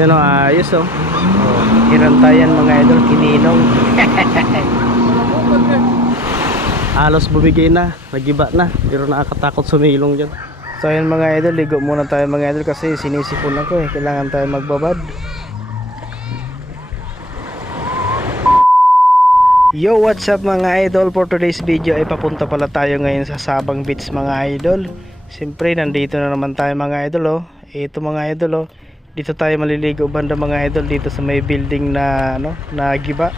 Yan o, ayos o. Oh. Hirantayan mga idol, kininong. Halos bumigay na, nagiba na. Pero nakakatakot sumilong dyan. So ayun mga idol, ligo muna tayo mga idol kasi sinisipon ako eh. Kailangan tayo magbabad. Yo, what's up mga idol? For today's video ay papunta pala tayo ngayon sa Sabang Beach mga idol. Siyempre, nandito na naman tayo mga idol oh. Ito mga idol oh. Dito tayo maliligo banda mga idol dito sa may building na ano, na giba.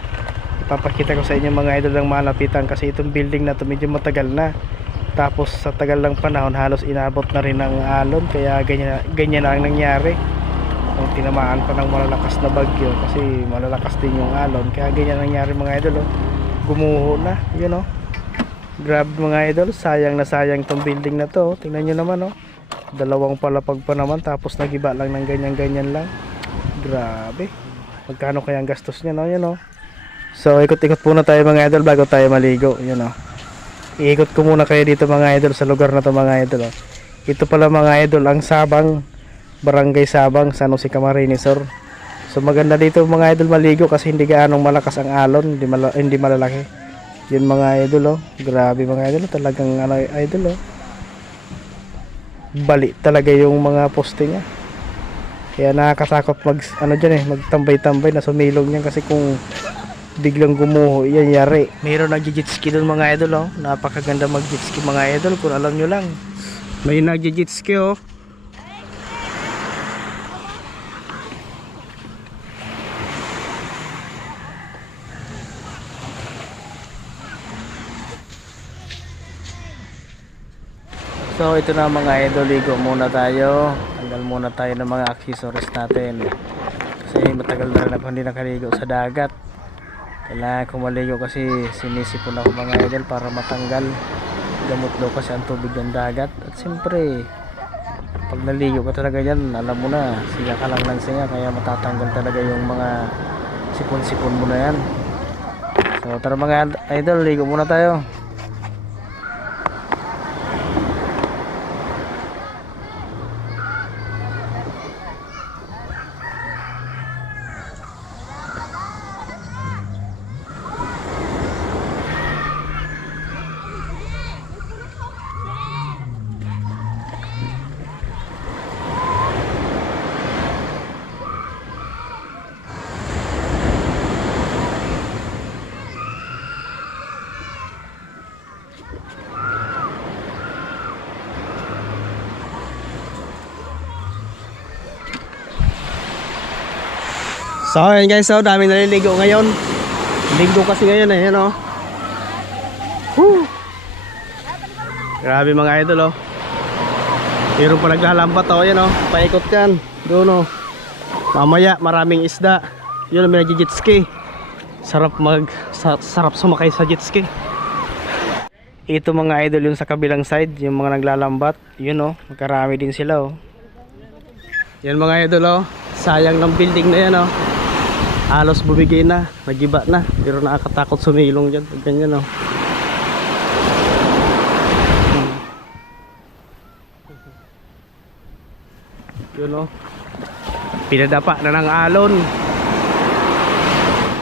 Ipapakita ko sa inyo mga idol ang malapitan kasi itong building na to medyo matagal na. Tapos sa tagal ng panahon halos inabot na rin ng alon kaya ganyan, ganyan na ang nangyari. Kung tinamaan pa ng malalakas na bagyo kasi malalakas din yung alon kaya ganyan ang nangyari mga idol oh. Gumuho na, yun oh. Grab mga idol, sayang na sayang tong building na to. oh. Tingnan nyo naman oh. Dalawang palapag pa naman tapos nagiba lang ng ganyan-ganyan lang. Grabe. Magkano kaya ang gastos niya no? Yan oh. So ikot-ikot muna tayo mga idol bago tayo maligo. Yun oh. Iikot ko muna kayo dito mga idol sa lugar na to mga idol oh. Ito pala mga idol ang Sabang Barangay Sabang, San Jose Camarines Sur. So maganda dito mga idol maligo kasi hindi gaanong malakas ang alon, hindi, mala- hindi malalaki. Yun mga idol oh. Grabe mga idol, talagang ano idol oh. Bali talaga yung mga poste niya. Kaya nakakatakot mag ano diyan eh, magtambay-tambay na sumilong niyan kasi kung biglang gumuho, yan yari. Mayroon nag-jet ski doon mga idol oh. Napakaganda mag-jet ski mga idol kung alam nyo lang. May nag-jet ski oh. So ito na mga idol, ligo muna tayo. Tanggal muna tayo ng mga accessories natin. Kasi matagal na ako hindi nakaligo sa dagat. Kailangan ko maligo kasi sinisipon ako mga idol para matanggal. Gamot daw kasi ang tubig ng dagat. At siyempre, pag naligo ka talaga yan, alam mo na, siya ka lang ng siya. Kaya matatanggal talaga yung mga sipon-sipon mo na yan. So tara mga idol, ligo muna tayo. So ayun guys, so dami naliligo ngayon. Linggo kasi ngayon eh, yan oh. Whew. Grabe mga idol oh. Meron pa naglalambat oh, yan oh. Paikot kan. Doon oh. Mamaya maraming isda. Yun may nag-jet ski. Sarap mag sa, sarap sumakay sa jet ski. Ito mga idol yung sa kabilang side, yung mga naglalambat. Yun oh, magkarami din sila oh. Yan mga idol oh. Sayang ng building na yan oh halos bumigay na, nagiba na. Pero nakakatakot sumilong dyan. Pag ganyan oh. yun oh. Pinadapa na ng alon.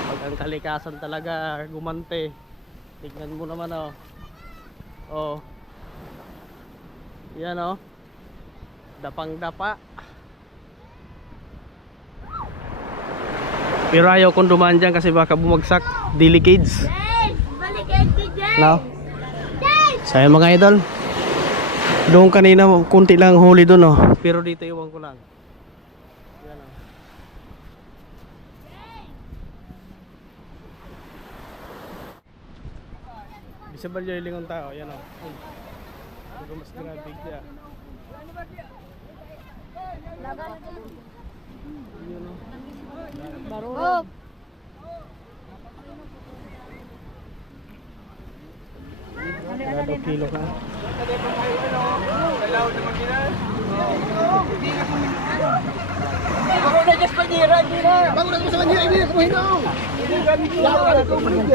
Pag ang kalikasan talaga gumante. Tignan mo naman oh. Oh. Yan oh. Dapang dapa Pero ayaw kong dumaan dyan kasi baka bumagsak. Dyan! No? Sayang mga idol. Doon kanina, kunti lang huli doon oh. Pero dito iwan ko lang. Yan oh. Bisa ba yung lingon tao? Yan oh. Ay. Mas grabe siya. Yun oh. Oh! Wala daw kilo ka.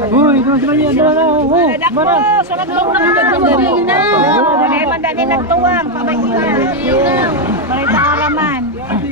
Uy, ito si Manya. Dala na. Oh, bara. Sarap daw na ang na! Kaya mandali nagtuwang, pamahiya. Marita araman.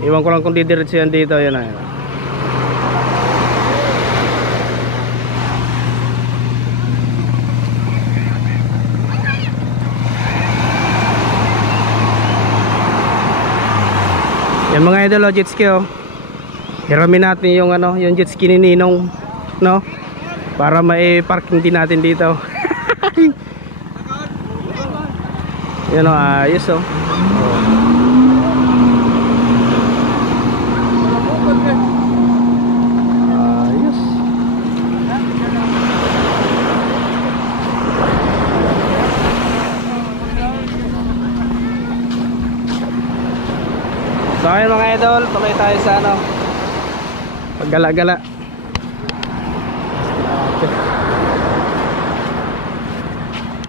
Iwan ko lang kung didiretso yan dito. Yan na. Yan. Yan mga idol oh, jet ski oh. Hiramin natin yung ano, yung jet ski ni Ninong, no? Para mai-parking din natin dito. Yan o, ayos o. Ayos. So ayun mga idol, tuloy tayo sa ano Paggala-gala.